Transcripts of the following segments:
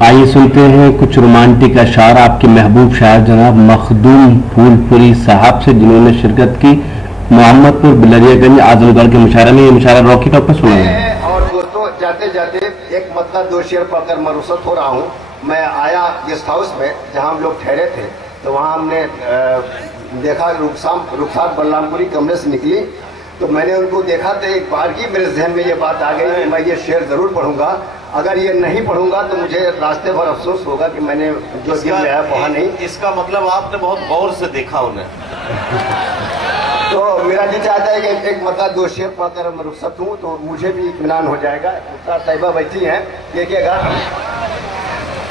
आइए सुनते हैं कुछ रोमांटिक अशार आपके महबूब शायर जनाब मखदूम फूलपुरी साहब से, जिन्होंने शिरकत की मोहम्मदपुर बिलरियागंज आजमगढ़ के मुशायरे में। ये मुशायरा रॉकी टॉक पर सुना है। और दोस्तों, जाते जाते एक मतलब 2 शेर पढ़कर मैं रुखसत हो रहा हूँ। मैं आया गेस्ट हाउस में जहाँ हम लोग ठहरे थे, तो वहाँ हमने देखा रुखसार बलरामपुरी कमरे से निकली, तो मैंने उनको देखा तो एक बार की मेरे जहन में ये बात आ गई कि मैं ये शेर जरूर पढ़ूंगा। अगर ये नहीं पढ़ूंगा तो मुझे रास्ते भर अफसोस होगा कि मैंने जो दिन में आया पढ़ा नहीं। इसका मतलब आपने बहुत गौर से देखा उन्हें। तो मेरा जी चाहता है कि एक मतलब 2 शेर पढ़कर मैं रुखसत हूँ, तो मुझे भी इत्मीनान हो जाएगा। मुख्तार साहिबा बैठी हैं, देखिएगा।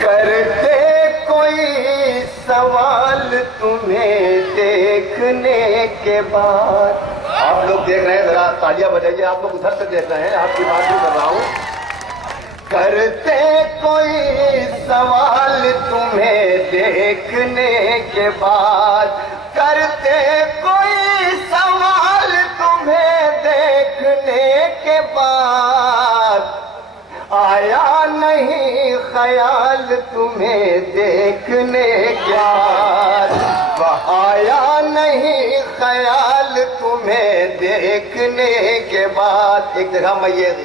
करते कोई सवाल तुम्हें देखने के बाद, आप लोग देख रहे हैं, जरा तालियां बजाइए। आप लोग उधर से देख रहे हैं, आपकी बात भी कर रहा हूँ। करते कोई सवाल तुम्हें देखने के बाद, करते कोई सवाल तुम्हें देखने के बाद, आया नहीं ख्याल तुम्हें देखने के बाद, आया नहीं ख्याल तुम्हें देखने के बाद। एक जगह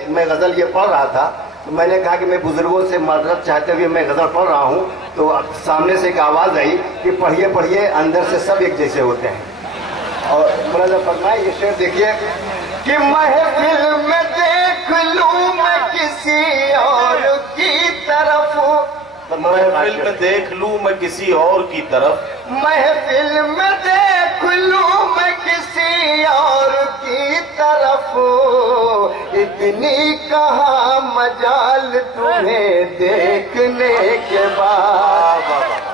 मैं गजल ये पढ़ रहा था, तो मैंने कहा कि मैं बुजुर्गों से माजरत चाहते हुए मैं गजल पढ़ रहा हूँ, तो सामने से एक आवाज आई कि पढ़िए पढ़िए, अंदर से सब एक जैसे होते हैं। और मुलाजा फरमाए ये शेर देखिए कि महफिल में देख लूं मैं किसी और की तरफ, महफिल में देख लूं मैं किसी और की तरफ, महफिल में देख लूं मैं किसी और की तरफ, इतनी कहाँ मजाल तुम्हें देखने के बाद,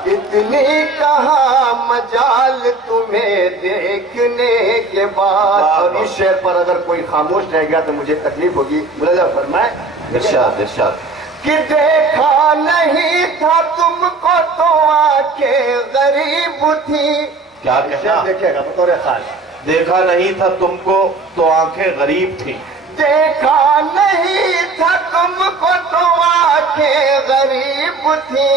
इतनी कहाँ मजाल तुम्हें देखने के बाद। और इस शेर पर अगर कोई खामोश रह गया तो मुझे तकलीफ होगी। मुलाजा फरमाए इरशाद इरशाद कि देखा नहीं था तुमको तो आंखें गरीब थी। क्या कहना? देखिएगा बतौर खास, देखा नहीं था तुमको तो आंखें गरीब थी, देखा नहीं था तुमको तो आंखें गरीब थी,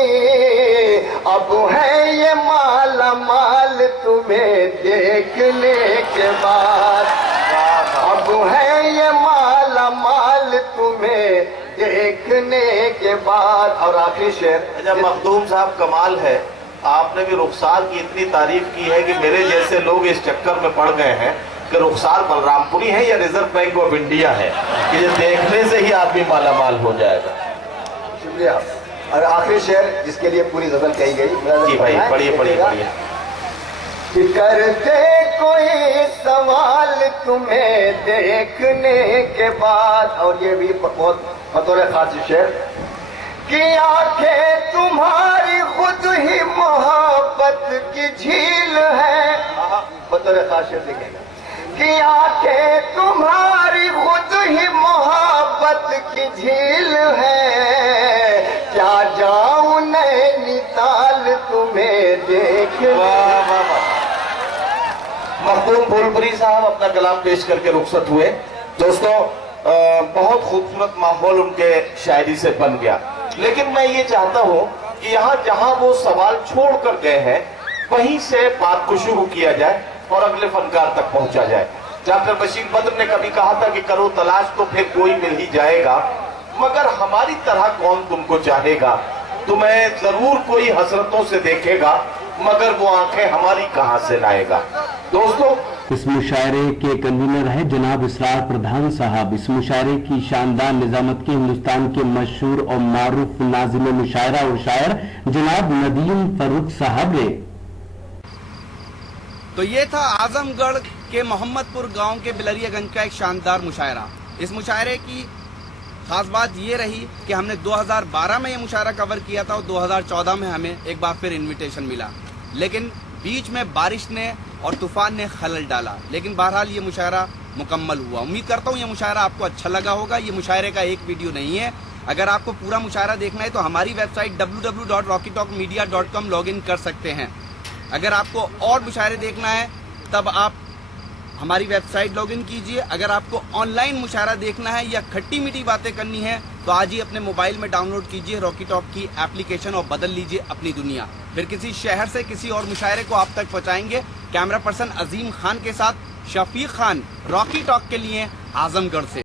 अब है ये माला माल तुम्हें देखने के बाद, अब है ये माला माल तुम्हें देखने के बाद। और आखिरी शेर। जब मखदूम साहब, कमाल है, आपने भी रुखसार की इतनी तारीफ की है कि मेरे जैसे लोग इस चक्कर में पड़ गए हैं कि रुखसार बलरामपुरी है या रिजर्व बैंक ऑफ इंडिया है, कि ये देखने से ही आदमी माला माल हो जाएगा। शुक्रिया। और आखिरी शेर जिसके लिए पूरी गजल कही गई। जी भाई, पढ़िए पढ़िए पढ़िए। कि करते कोई सवाल तुम्हें देखने के बाद, और ये भी बहुत बतौर खास शेर, कि आंखें तुम्हारी खुद ही मोहब्बत की झील है, बतौर खास शेर देखेगा, कि आंखें तुम्हारी खुद ही मोहब्बत की झील है, क्या जाऊं नैनीताल तुम्हें देखने। मखदूम फूलपुरी साहब अपना कलाम पेश करके रुखसत हुए। दोस्तों, बहुत खूबसूरत माहौल उनके शायरी से बन गया, लेकिन मैं ये चाहता हूँ कि यहाँ जहाँ वो सवाल छोड़ कर गए हैं वहीं से बात को शुरू किया जाए और अगले फनकार तक पहुंचा जाए। जाकर बशीर बद्र ने कभी कहा था कि करो तलाश तो फिर कोई मिल ही जाएगा, मगर हमारी तरह कौन तुमको चाहेगा, तुम्हें जरूर कोई हसरतों से देखेगा, मगर वो आंखें हमारी कहां से लाएगा। दोस्तों, इस मुशायरे के कन्वीनर है जनाब इसरार प्रधान साहब। इस मुशायरे की शानदार निजामत की हिंदुस्तान के मशहूर और मारूफ नाज़िम मुशायरा और शायर जनाब नदीम फर्रुख साहब ने। तो ये था आजमगढ़ के मोहम्मदपुर गांव के बिलरियागंज का एक शानदार मुशायरा। इस मुशायरे की खास बात ये रही कि हमने 2012 में ये मुशायरा कवर किया था और 2014 में हमें एक बार फिर इनविटेशन मिला, लेकिन बीच में बारिश ने और तूफान ने खलल डाला, लेकिन बहरहाल ये मुशायरा मुकम्मल हुआ। उम्मीद करता हूँ ये मुशायरा आपको अच्छा लगा होगा। ये मुशायरे का एक वीडियो नहीं है, अगर आपको पूरा मुशायरा देखना है तो हमारी वेबसाइट www.rockytalkmedia.com लॉगिन कर सकते हैं। अगर आपको और मुशायरे देखना है तब आप हमारी वेबसाइट लॉगिन कीजिए। अगर आपको ऑनलाइन मुशायरा देखना है या खट्टी मीठी बातें करनी है तो आज ही अपने मोबाइल में डाउनलोड कीजिए रॉकी टॉक की एप्लीकेशन और बदल लीजिए अपनी दुनिया। फिर किसी शहर से किसी और मुशायरे को आप तक पहुंचाएंगे। कैमरा पर्सन अजीम खान के साथ शफीक खान, रॉकी टॉक के लिए आजमगढ़ से।